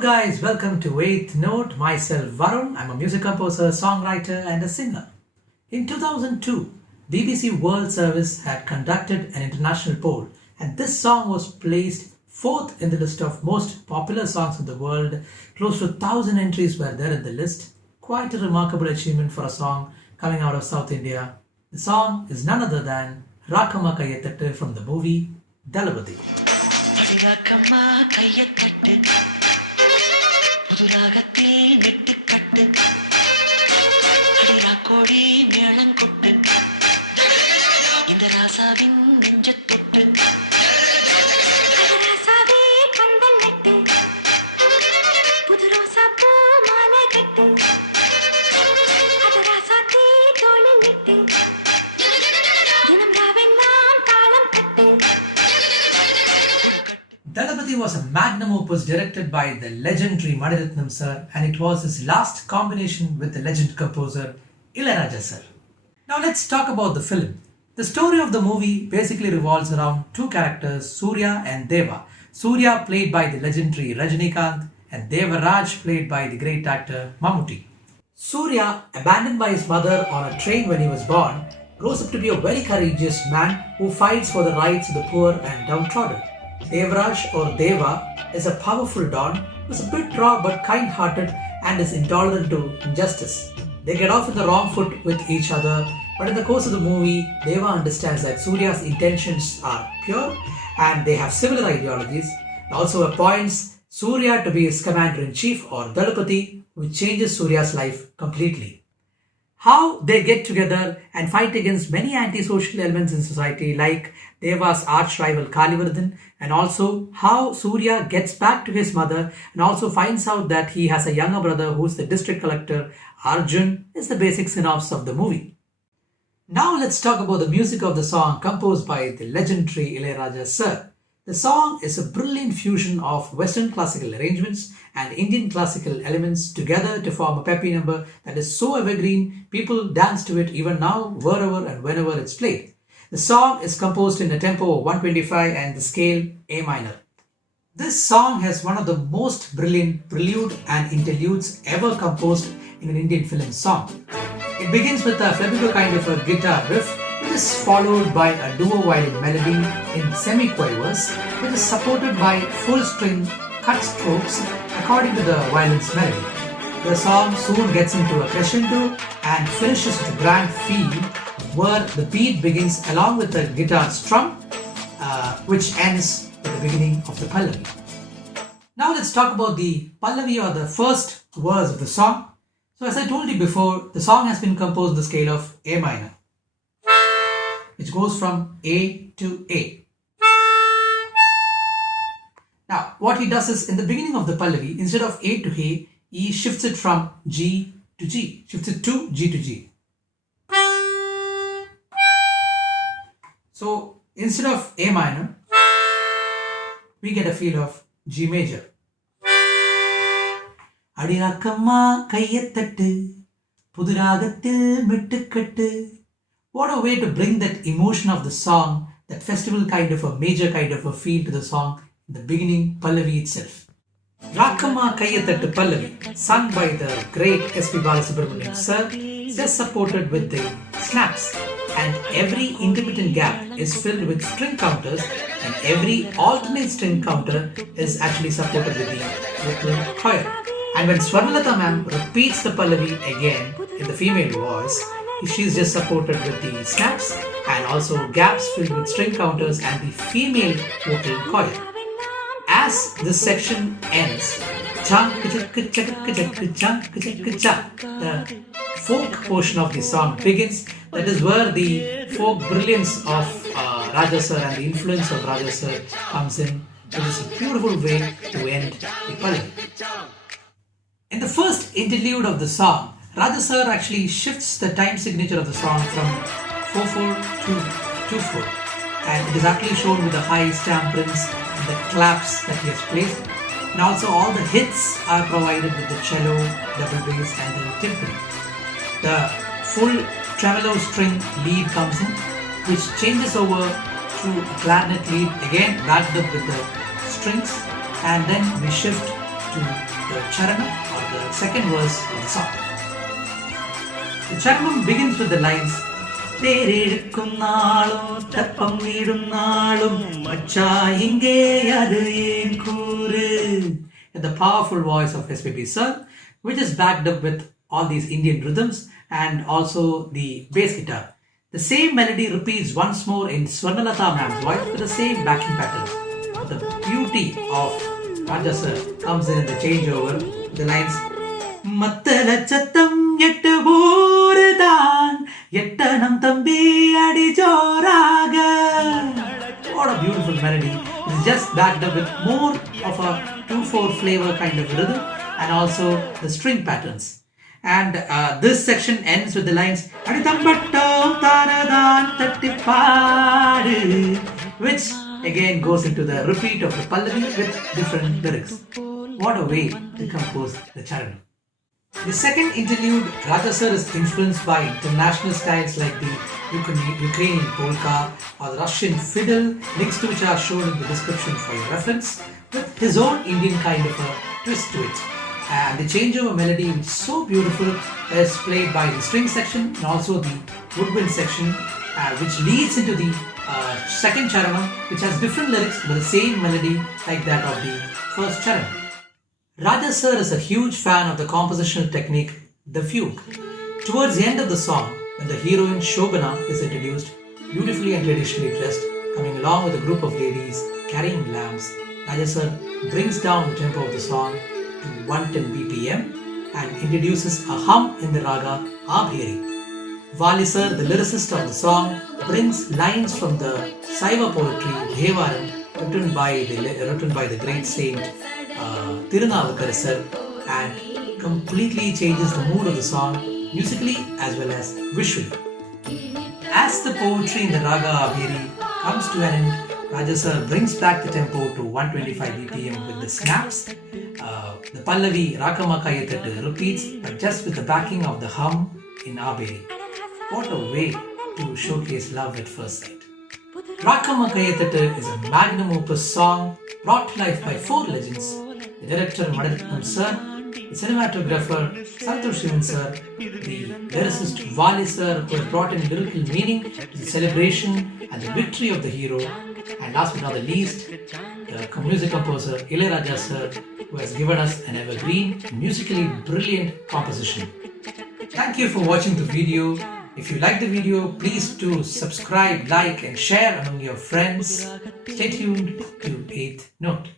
guys, welcome to 8th Note. Myself Varun. I'm a music composer, songwriter and a singer. In 2002, BBC World Service had conducted an international poll and this song was placed 4th in the list of most popular songs in the world. Close to 1,000 entries were there in the list. Quite a remarkable achievement for a song coming out of South India. The song is none other than Rakkama Kaiya Thattu from the movie Thalapathi. Rakkama Kaiya Thattu புது ராகத்தில் net கட்டு அடிரா கோடி மேளம் கொட்டு இந்த ராசாவின் நெஞ்ச தொட்டு ராசாவே பந்தல் நட்டு புது ரோசா பூ மாலை கட்டு அது ராசாத்தி தோளில் நட்டு தினம் ராவெல்லாம் தாளம் கட்டு. Thalapathi was a magnum opus directed by the legendary Maniratnam sir, and it was his last combination with the legend composer Illayaraja sir. Now let's talk about the film. The story of the movie basically revolves around two characters, Surya and Deva. Surya played by the legendary Rajinikanth and Devaraj played by the great actor Mammootty. Surya, abandoned by his mother on a train when he was born, grows up to be a very courageous man who fights for the rights of the poor and downtrodden. Devaraj or Deva is a powerful don who is a bit raw but kind-hearted and is intolerant to injustice. They get off on the wrong foot with each other, but in the course of the movie, Deva understands that Surya's intentions are pure and they have similar ideologies. He also appoints Surya to be his commander-in-chief or Thalapathi, which changes Surya's life completely. How they get together and fight against many anti-social elements in society like Deva's arch-rival Kalivardan, and also how Surya gets back to his mother and also finds out that he has a younger brother who is the district collector Arjun is the basic synopsis of the movie. Now let's talk about the music of the song composed by the legendary Illayaraja sir. The song is a brilliant fusion of Western classical arrangements and Indian classical elements together to form a peppy number that is so evergreen, people dance to it even now, wherever and whenever it's played. The song is composed in a tempo of 125 and the scale A minor. This song has one of the most brilliant prelude and interludes ever composed in an Indian film song. It begins with a flamenco kind of a guitar riff, which is followed by a duo violin melody in semi-quavers, which is supported by full string cut strokes according to the violin's melody. The song soon gets into a crescendo and finishes with a grand feel where the beat begins along with the guitar strum, which ends with the beginning of the pallavi. Now let's talk about the pallavi or the first verse of the song. So as I told you before, the song has been composed in the scale of A minor, which goes from A to A. Now, what he does is, in the beginning of the pallavi, instead of A to A, he shifts it from G to G, shifts it to G to G. So, instead of A minor, we get a feel of G major. Adi Rakkama Kaiya Thattu, புது ராகத்தில் மெட்டுக்கட்டு. What a way to bring that emotion of the song, that festival kind of a major kind of a feel to the song in the beginning pallavi itself. Rakkama Kaiya Thattu pallavi, sung by the great SPBalasubramanyam sir, is just supported with the snaps, and every intermittent gap is filled with string counters, and every alternate string counter is actually supported with the vocal choir. And when Swarnalatha ma'am repeats the pallavi again in the female voice, she is just supported with the snaps and also gaps filled with string counters and the female vocal choir. As this section ends, the folk portion of the song begins. That is where the folk brilliance of Raja sir and the influence of Raja sir comes in. It is a beautiful way to end the pallavi. In the first interlude of the song, Raja sir actually shifts the time signature of the song from 4/4 to 2/4, and it is actually shown with the high stamp-ins and the claps that he has placed, and also all the hits are provided with the cello, double bass and the timpani. The full tremolo string lead comes in, which changes over to a clarinet lead, again backed up with the strings, and then we shift to the charanam or the second verse of the song. The charanam begins with the lines "തേരെടുക്കും നാളും തപ്പം വീടും നാളും മച്ചാ ഇങ്ങേ അത് ഏൻ കൂറ്" in the powerful voice of SPB sir, which is backed up with all these Indian rhythms and also the bass guitar. The same melody repeats once more in Swarnalatha ma'am's voice with the same backing pattern. The beauty of Raja sir comes in the changeover, the lines "Mattala chattam yettu boordan yettanam thambi adi joraga." What a beautiful melody. It's just backed up with more of a 2/4 flavor kind of rhythm and also the string patterns. And this section ends with the lines "Adi thambattam taradan tattipaadu," which again goes into the repeat of the Pallavi with different lyrics. What a way to compose the charanam. The second interlude, Raja sir is influenced by international styles like the Ukrainian polka or the Russian fiddle, links to which are shown in the description for your reference, with his own Indian kind of a twist to it. And the changeover melody, which is so beautiful, is played by the string section and also the woodwind section, which leads into the second charanam, which has different lyrics but the same melody like that of the first charanam. Raja sir is a huge fan of the compositional technique, the fugue. Towards the end of the song, when the heroine Shobana is introduced, beautifully and traditionally dressed, coming along with a group of ladies carrying lamps, Raja sir brings down the tempo of the song to 110 BPM and introduces a hum in the raga Abheri. Vaali sir, the lyricist of the song, brings lines from the Saiva poetry Devaram written by the great saint Tirunavakarasar and completely changes the mood of the song musically as well as visually. As the poetry in the raga Abheri comes to an end, Raja sir brings back the tempo to 125 BPM with the snaps. The Pallavi Rakkama Kaiya Thattu repeats, but just with the backing of the hum in Abheri. What a way to showcase love at first sight. Rakkama Kaiya Thattu is a magnum opus song brought to life by 4 legends: the director Madhurathnam sir, the cinematographer Santosh Shivan sir, the lyricist Vaali sir, who has brought in lyrical meaning to the celebration and the victory of the hero, and last but not the least, the music composer Illayaraja sir, who has given us an evergreen, musically brilliant composition. Thank you for watching the video. If you like the video, please do subscribe, like and share among your friends. Stay tuned to 8th Note.